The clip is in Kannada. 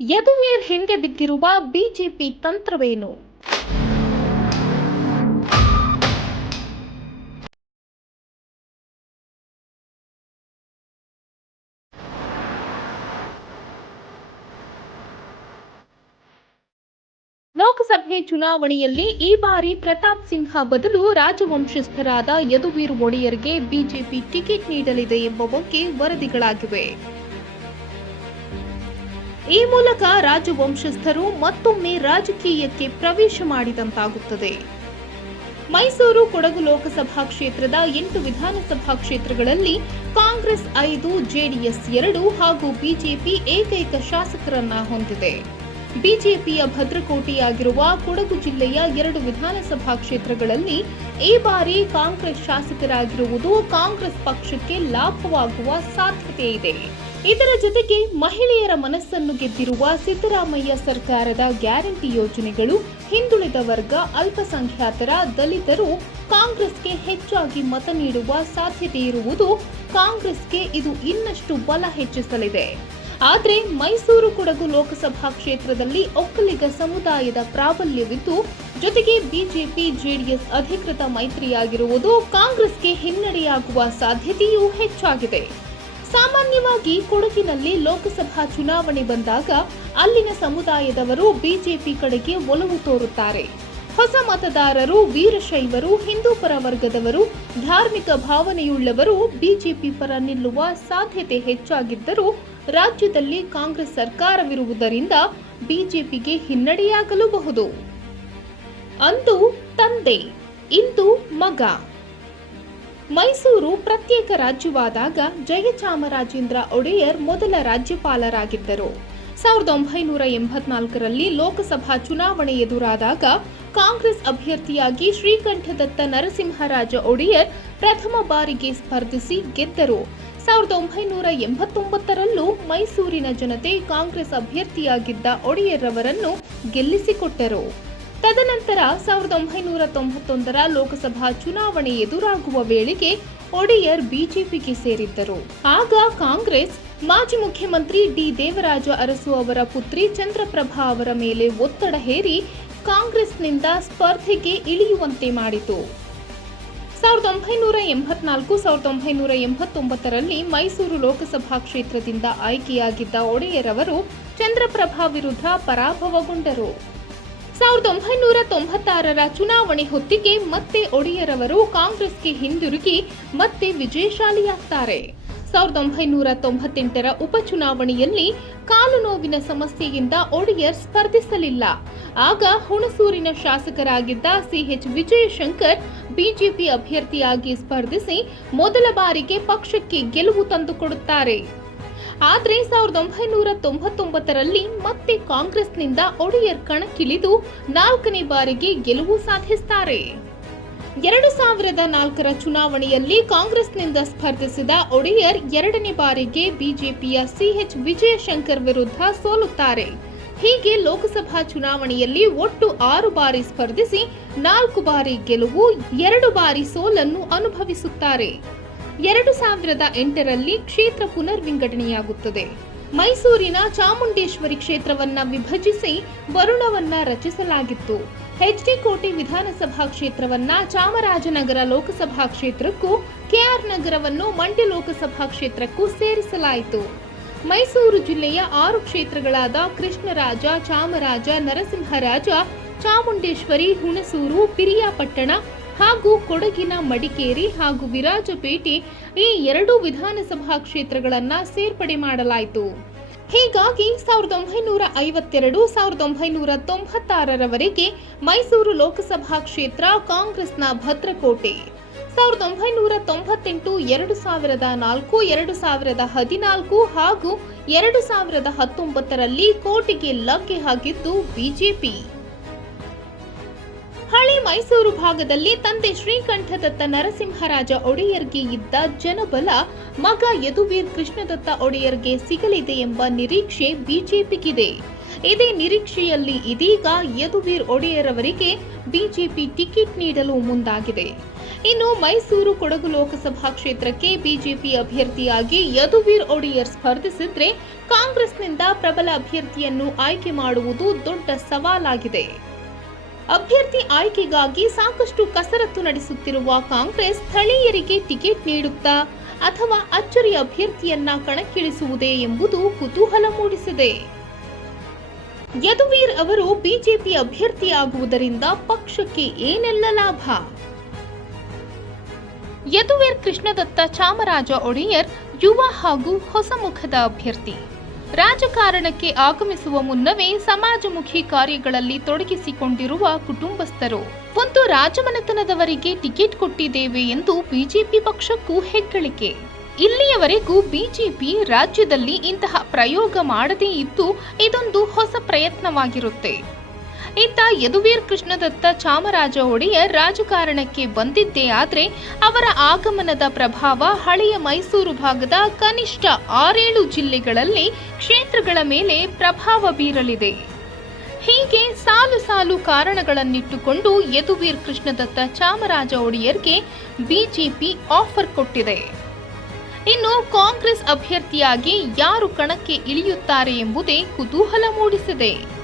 ಯದುವೀರ್ ಹಿಂದೆ ಬಿದ್ದಿರುವ ಬಿಜೆಪಿ ತಂತ್ರವೇನು? ಲೋಕಸಭೆ ಚುನಾವಣೆಯಲ್ಲಿ ಈ ಬಾರಿ ಪ್ರತಾಪ್ ಸಿಂಹ ಬದಲು ರಾಜವಂಶಸ್ಥರಾದ ಯದುವೀರ್ ಒಡೆಯರ್ಗೆ ಬಿಜೆಪಿ ಟಿಕೆಟ್ ನೀಡಲಿದೆ ಎಂಬ ಬಗ್ಗೆ ವರದಿಗಳಾಗಿವೆ. ಈ ಮೂಲಕ ರಾಜವಂಶಸ್ಥರು ಮತ್ತೊಮ್ಮೆ ರಾಜಕೀಯಕ್ಕೆ ಪ್ರವೇಶ ಮಾಡಿದಂತಾಗುತ್ತದೆ. ಮೈಸೂರು ಕೊಡಗು ಲೋಕಸಭಾ ಕ್ಷೇತ್ರದ ಎಂಟು ವಿಧಾನಸಭಾ ಕ್ಷೇತ್ರಗಳಲ್ಲಿ ಕಾಂಗ್ರೆಸ್ ಐದು, ಜೆಡಿಎಸ್ ಎರಡು ಹಾಗೂ ಬಿಜೆಪಿ ಏಕೈಕ ಶಾಸಕರನ್ನ ಹೊಂದಿದೆ. ಬಿಜೆಪಿಯ ಭದ್ರಕೋಟೆಯಾಗಿರುವ ಕೊಡಗು ಜಿಲ್ಲೆಯ ಎರಡು ವಿಧಾನಸಭಾ ಕ್ಷೇತ್ರಗಳಲ್ಲಿ ಈ ಬಾರಿ ಕಾಂಗ್ರೆಸ್ ಶಾಸಕರಾಗಿರುವುದು ಕಾಂಗ್ರೆಸ್ ಪಕ್ಷಕ್ಕೆ ಲಾಭವಾಗುವ ಸಾಧ್ಯತೆ ಇದೆ. ಇದರ ಜೊತೆಗೆ ಮಹಿಳೆಯರ ಮನಸ್ಸನ್ನು ಗೆದ್ದಿರುವ ಸಿದ್ದರಾಮಯ್ಯ ಸರ್ಕಾರದ ಗ್ಯಾರಂಟಿ ಯೋಜನೆಗಳು ಹಿಂದುಳಿದ ವರ್ಗ ಅಲ್ಪಸಂಖ್ಯಾತರ ದಲಿತರು ಕಾಂಗ್ರೆಸ್ಗೆ ಹೆಚ್ಚಾಗಿ ಮತ ನೀಡುವ ಸಾಧ್ಯತೆ ಇರುವುದು ಕಾಂಗ್ರೆಸ್ಗೆ ಇದು ಇನ್ನಷ್ಟು ಬಲ ಹೆಚ್ಚಿಸಲಿದೆ. ಆದರೆ ಮೈಸೂರು ಕೊಡಗು ಲೋಕಸಭಾ ಕ್ಷೇತ್ರದಲ್ಲಿ ಒಕ್ಕಲಿಗ ಸಮುದಾಯದ ಪ್ರಾಬಲ್ಯವಿದ್ದು, ಜೊತೆಗೆ ಬಿಜೆಪಿ, ಜೆಡಿಎಸ್ ಅಧಿಕೃತ ಮೈತ್ರಿಯಾಗಿರುವುದು ಕಾಂಗ್ರೆಸ್ಗೆ ಹಿನ್ನಡೆಯಾಗುವ ಸಾಧ್ಯತೆಯೂ ಹೆಚ್ಚಾಗಿದೆ. ಸಾಮಾನ್ಯವಾಗಿ ಕೊಡಗಿನಲ್ಲಿ ಲೋಕಸಭಾ ಚುನಾವಣೆ ಬಂದಾಗ ಅಲ್ಲಿನ ಸಮುದಾಯದವರು ಬಿಜೆಪಿ ಕಡೆಗೆ ಒಲವು ತೋರುತ್ತಾರೆ. ಹೊಸ ಮತದಾರರು, ವೀರಶೈವರು, ಹಿಂದೂ ಪರ ವರ್ಗದವರು, ಧಾರ್ಮಿಕ ಭಾವನೆಯುಳ್ಳವರು ಬಿಜೆಪಿ ಪರ ನಿಲ್ಲುವ ಸಾಧ್ಯತೆ ಹೆಚ್ಚಾಗಿದ್ದರೂ ರಾಜ್ಯದಲ್ಲಿ ಕಾಂಗ್ರೆಸ್ ಸರ್ಕಾರವಿರುವುದರಿಂದ ಬಿಜೆಪಿಗೆ ಹಿನ್ನಡೆಯಾಗಲೂಬಹುದು. ಅಂದು ತಂದೆ, ಇಂದು ಮಗ. ಮೈಸೂರು ಪ್ರತ್ಯೇಕ ರಾಜ್ಯವಾದಾಗ ಜಯಚಾಮರಾಜೇಂದ್ರ ಒಡೆಯರ್ ಮೊದಲ ರಾಜ್ಯಪಾಲರಾಗಿದ್ದರು. ಸಾವಿರದ ಒಂಬೈನೂರ ಎಂಬತ್ನಾಲ್ಕರಲ್ಲಿ ಲೋಕಸಭಾ ಚುನಾವಣೆ ಎದುರಾದಾಗ ಕಾಂಗ್ರೆಸ್ ಅಭ್ಯರ್ಥಿಯಾಗಿ ಶ್ರೀಕಂಠದತ್ತ ನರಸಿಂಹರಾಜ ಒಡೆಯರ್ ಪ್ರಥಮ ಬಾರಿಗೆ ಸ್ಪರ್ಧಿಸಿ ಗೆದ್ದರು. ಸಾವಿರದ ಒಂಬೈನೂರ ಎಂಬತ್ತೊಂಬತ್ತರಲ್ಲೂ ಮೈಸೂರಿನ ಜನತೆ ಕಾಂಗ್ರೆಸ್ ಅಭ್ಯರ್ಥಿಯಾಗಿದ್ದ ಒಡೆಯರ್ ಅವರನ್ನು ಗೆಲ್ಲಿಸಿಕೊಟ್ಟರು. ತದನಂತರ ಸಾವಿರದ ಒಂಬೈನೂರ ತೊಂಬತ್ತೊಂದರ ಲೋಕಸಭಾ ಚುನಾವಣೆ ಎದುರಾಗುವ ವೇಳೆಗೆ ಒಡೆಯರ್ ಬಿಜೆಪಿಗೆ ಸೇರಿದ್ದರು. ಆಗ ಕಾಂಗ್ರೆಸ್ ಮಾಜಿ ಮುಖ್ಯಮಂತ್ರಿ ಡಿ ದೇವರಾಜ ಅರಸು ಅವರ ಪುತ್ರಿ ಚಂದ್ರಪ್ರಭಾ ಅವರ ಮೇಲೆ ಒತ್ತಡ ಹೇರಿ ಕಾಂಗ್ರೆಸ್ನಿಂದ ಸ್ಪರ್ಧೆಗೆ ಇಳಿಯುವಂತೆ ಮಾಡಿತು. ಸಾವಿರದ ಒಂಬೈನೂರ ಎಂಬತ್ನಾಲ್ಕು, ಸಾವಿರದ ಒಂಬೈನೂರ ಎಂಬತ್ತೊಂಬತ್ತರಲ್ಲಿ ಮೈಸೂರು ಲೋಕಸಭಾ ಕ್ಷೇತ್ರದಿಂದ ಆಯ್ಕೆಯಾಗಿದ್ದ ಒಡೆಯರ್ ಅವರು ಚಂದ್ರಪ್ರಭಾ ವಿರುದ್ಧ ಪರಾಭವಗೊಂಡರು. ಸಾವಿರದ ಒಂಬೈನೂರ ತೊಂಬತ್ತಾರರ ಚುನಾವಣೆ ಹೊತ್ತಿಗೆ ಮತ್ತೆ ಒಡೆಯರವರು ಕಾಂಗ್ರೆಸ್ಗೆ ಹಿಂದಿರುಗಿ ಮತ್ತೆ ವಿಜಯಶಾಲಿಯಾಗ್ತಾರೆ. ಸಾವಿರದ ಒಂಬೈನೂರ ತೊಂಬತ್ತೆಂಟರ ಉಪಚುನಾವಣೆಯಲ್ಲಿ ಕಾಲು ನೋವಿನ ಸಮಸ್ಯೆಯಿಂದ ಒಡೆಯರ್ ಸ್ಪರ್ಧಿಸಲಿಲ್ಲ. ಆಗ ಹುಣಸೂರಿನ ಶಾಸಕರಾಗಿದ್ದ ಸಿಎಚ್ ವಿಜಯಶಂಕರ್ ಬಿಜೆಪಿ ಅಭ್ಯರ್ಥಿಯಾಗಿ ಸ್ಪರ್ಧಿಸಿ ಮೊದಲ ಬಾರಿಗೆ ಪಕ್ಷಕ್ಕೆ ಗೆಲುವು ತಂದುಕೊಡುತ್ತಾರೆ. ಆದರೆ ಸಾವಿರದ ಒಂಬೈನೂರ ತೊಂಬತ್ತೊಂಬತ್ತರಲ್ಲಿ ಮತ್ತೆ ಕಾಂಗ್ರೆಸ್ನಿಂದ ಒಡೆಯರ್ ಕಣಕ್ಕಿಳಿದು ನಾಲ್ಕನೇ ಬಾರಿಗೆ ಗೆಲುವು ಸಾಧಿಸುತ್ತಾರೆ ಎರಡು ಸಾವಿರದ ನಾಲ್ಕರ ಚುನಾವಣೆಯಲ್ಲಿ ಕಾಂಗ್ರೆಸ್ನಿಂದ ಸ್ಪರ್ಧಿಸಿದ ಒಡೆಯರ್ ಎರಡನೇ ಬಾರಿಗೆ ಬಿಜೆಪಿಯ ಸಿಎಚ್ ವಿಜಯಶಂಕರ್ ವಿರುದ್ಧ ಸೋಲುತ್ತಾರೆ. ಹೀಗೆ ಲೋಕಸಭಾ ಚುನಾವಣೆಯಲ್ಲಿ ಒಟ್ಟು ಆರು ಬಾರಿ ಸ್ಪರ್ಧಿಸಿ ನಾಲ್ಕು ಬಾರಿ ಗೆಲುವು, ಎರಡು ಬಾರಿ ಸೋಲನ್ನು ಅನುಭವಿಸುತ್ತಾರೆ. ಎರಡು ಸಾವಿರದ ಎಂಟರಲ್ಲಿ ಕ್ಷೇತ್ರ ಪುನರ್ವಿಂಗಡಣೆಯಾಗುತ್ತದೆ. ಮೈಸೂರಿನ ಚಾಮುಂಡೇಶ್ವರಿ ಕ್ಷೇತ್ರವನ್ನ ವಿಭಜಿಸಿ ವರುಣವನ್ನ ರಚಿಸಲಾಗಿತ್ತು. ಎಚ್ಡಿ ಕೋಟೆ ವಿಧಾನಸಭಾ ಕ್ಷೇತ್ರವನ್ನ ಚಾಮರಾಜನಗರ ಲೋಕಸಭಾ ಕ್ಷೇತ್ರಕ್ಕೂ ಕೆಆರ್ ನಗರವನ್ನು ಮಂಡ್ಯ ಲೋಕಸಭಾ ಕ್ಷೇತ್ರಕ್ಕೂ ಸೇರಿಸಲಾಯಿತು. ಮೈಸೂರು ಜಿಲ್ಲೆಯ ಆರು ಕ್ಷೇತ್ರಗಳಾದ ಕೃಷ್ಣರಾಜ, ಚಾಮರಾಜ, ನರಸಿಂಹರಾಜ, ಚಾಮುಂಡೇಶ್ವರಿ, ಹುಣಸೂರು, ಪಿರಿಯಾಪಟ್ಟಣ ಹಾಗೂ ಕೊಡಗಿನ ಮಡಿಕೇರಿ ಹಾಗೂ ವಿರಾಜಪೇಟೆ ಈ ಎರಡು ವಿಧಾನಸಭಾ ಕ್ಷೇತ್ರಗಳನ್ನು ಸೇರ್ಪಡೆ ಮಾಡಲಾಯಿತು. ಹೀಗಾಗಿ ಸಾವಿರದ ಒಂಬೈನೂರ ಐವತ್ತೆರಡು, ಸಾವಿರದ ಒಂಬೈನೂರ ತೊಂಬತ್ತಾರರವರೆಗೆ ಮೈಸೂರು ಲೋಕಸಭಾ ಕ್ಷೇತ್ರ ಕಾಂಗ್ರೆಸ್ನ ಭದ್ರಕೋಟೆ. ಸಾವಿರದ ಒಂಬೈನೂರ ತೊಂಬತ್ತೆಂಟು, ಎರಡು ಸಾವಿರದ ನಾಲ್ಕು, ಎರಡು ಸಾವಿರದ ಹದಿನಾಲ್ಕು ಹಾಗೂ ಎರಡು ಸಾವಿರದ ಹತ್ತೊಂಬತ್ತರಲ್ಲಿ ಕೋಟೆಗೆ ಲಗ್ಗೆ ಹಾಕಿದ್ದು ಬಿಜೆಪಿ. ಮೈಸೂರು ಭಾಗದಲ್ಲಿ ತಂದೆ ಶ್ರೀಕಂಠದತ್ತ ನರಸಿಂಹರಾಜ ಒಡೆಯರ್ಗೆ ಇದ್ದ ಜನಬಲ, ಮಗ ಯದುವೀರ್ ಕೃಷ್ಣದತ್ತ ಒಡೆಯರ್ಗೆ ಸಿಗಲಿದೆ ಎಂಬ ನಿರೀಕ್ಷೆ ಬಿಜೆಪಿಗಿದೆ. ಇದೇ ನಿರೀಕ್ಷೆಯಲ್ಲಿ ಇದೀಗ ಯದುವೀರ್ ಒಡೆಯರ್ ಅವರಿಗೆ ಬಿಜೆಪಿ ಟಿಕೆಟ್ ನೀಡಲು ಮುಂದಾಗಿದೆ. ಇನ್ನು ಮೈಸೂರು ಕೊಡಗು ಲೋಕಸಭಾ ಕ್ಷೇತ್ರಕ್ಕೆ ಬಿಜೆಪಿ ಅಭ್ಯರ್ಥಿಯಾಗಿ ಯದುವೀರ್ ಒಡೆಯರ್ ಸ್ಪರ್ಧಿಸಿದ್ರೆ ಕಾಂಗ್ರೆಸ್ನಿಂದ ಪ್ರಬಲ ಅಭ್ಯರ್ಥಿಯನ್ನು ಆಯ್ಕೆ ಮಾಡುವುದು ದೊಡ್ಡ ಸವಾಲಾಗಿದೆ. ಅಭ್ಯರ್ಥಿ ಆಯ್ಕೆಗಾಗಿ ಸಾಕಷ್ಟು ಕಸರತ್ತು ನಡೆಸುತ್ತಿರುವ ಕಾಂಗ್ರೆಸ್ ಸ್ಥಳೀಯರಿಗೆ ಟಿಕೆಟ್ ನೀಡುತ್ತಾ ಅಥವಾ ಅಚ್ಚರಿ ಅಭ್ಯರ್ಥಿಯನ್ನ ಕಣಕ್ಕಿಳಿಸುವುದೇ ಎಂಬುದು ಕುತೂಹಲ ಮೂಡಿಸಿದೆ. ಯದುವೀರ್ ಅವರು ಬಿಜೆಪಿ ಅಭ್ಯರ್ಥಿಯಾಗುವುದರಿಂದ ಪಕ್ಷಕ್ಕೆ ಏನೆಲ್ಲ ಲಾಭ? ಯದುವೀರ್ ಕೃಷ್ಣದತ್ತ ಚಾಮರಾಜ ಒಡೆಯರ್, ಯುವ ಹಾಗೂ ಹೊಸ ಮುಖದ ಅಭ್ಯರ್ಥಿ. ರಾಜಕಾರಣಕ್ಕೆ ಆಗಮಿಸುವ ಮುನ್ನವೇ ಸಮಾಜಮುಖಿ ಕಾರ್ಯಗಳಲ್ಲಿ ತೊಡಗಿಸಿಕೊಂಡಿರುವ ಕುಟುಂಬಸ್ಥರು. ಒಂದು ರಾಜಮನೆತನದವರಿಗೆ ಟಿಕೆಟ್ ಕೊಟ್ಟಿದ್ದೇವೆ ಎಂದು ಬಿಜೆಪಿ ಪಕ್ಷಕ್ಕೂ ಹೆಗ್ಗಳಿಕೆ. ಇಲ್ಲಿಯವರೆಗೂ ಬಿಜೆಪಿ ರಾಜ್ಯದಲ್ಲಿ ಇಂತಹ ಪ್ರಯೋಗ ಮಾಡದೇ ಇದ್ದು, ಇದೊಂದು ಹೊಸ ಪ್ರಯತ್ನವಾಗಿರುತ್ತೆ. ಇತ್ತ ಯದುವೀರ್ ಕೃಷ್ಣದತ್ತ ಚಾಮರಾಜ ಒಡೆಯರ್ ರಾಜಕಾರಣಕ್ಕೆ ಬಂದಿದ್ದೇ ಆದರೆ ಅವರ ಆಗಮನದ ಪ್ರಭಾವ ಹಳೆಯ ಮೈಸೂರು ಭಾಗದ ಕನಿಷ್ಠ ಆರೇಳು ಜಿಲ್ಲೆಗಳಲ್ಲಿ ಕ್ಷೇತ್ರಗಳ ಮೇಲೆ ಪ್ರಭಾವ ಬೀರಲಿದೆ. ಹೀಗೆ ಸಾಲು ಸಾಲು ಕಾರಣಗಳನ್ನಿಟ್ಟುಕೊಂಡು ಯದುವೀರ್ ಕೃಷ್ಣದತ್ತ ಚಾಮರಾಜ ಒಡೆಯರ್ಗೆ ಬಿಜೆಪಿ ಆಫರ್ ಕೊಟ್ಟಿದೆ. ಇನ್ನು ಕಾಂಗ್ರೆಸ್ ಅಭ್ಯರ್ಥಿಯಾಗಿ ಯಾರು ಕಣಕ್ಕೆ ಇಳಿಯುತ್ತಾರೆ ಎಂಬುದೇ ಕುತೂಹಲ ಮೂಡಿಸಿದೆ.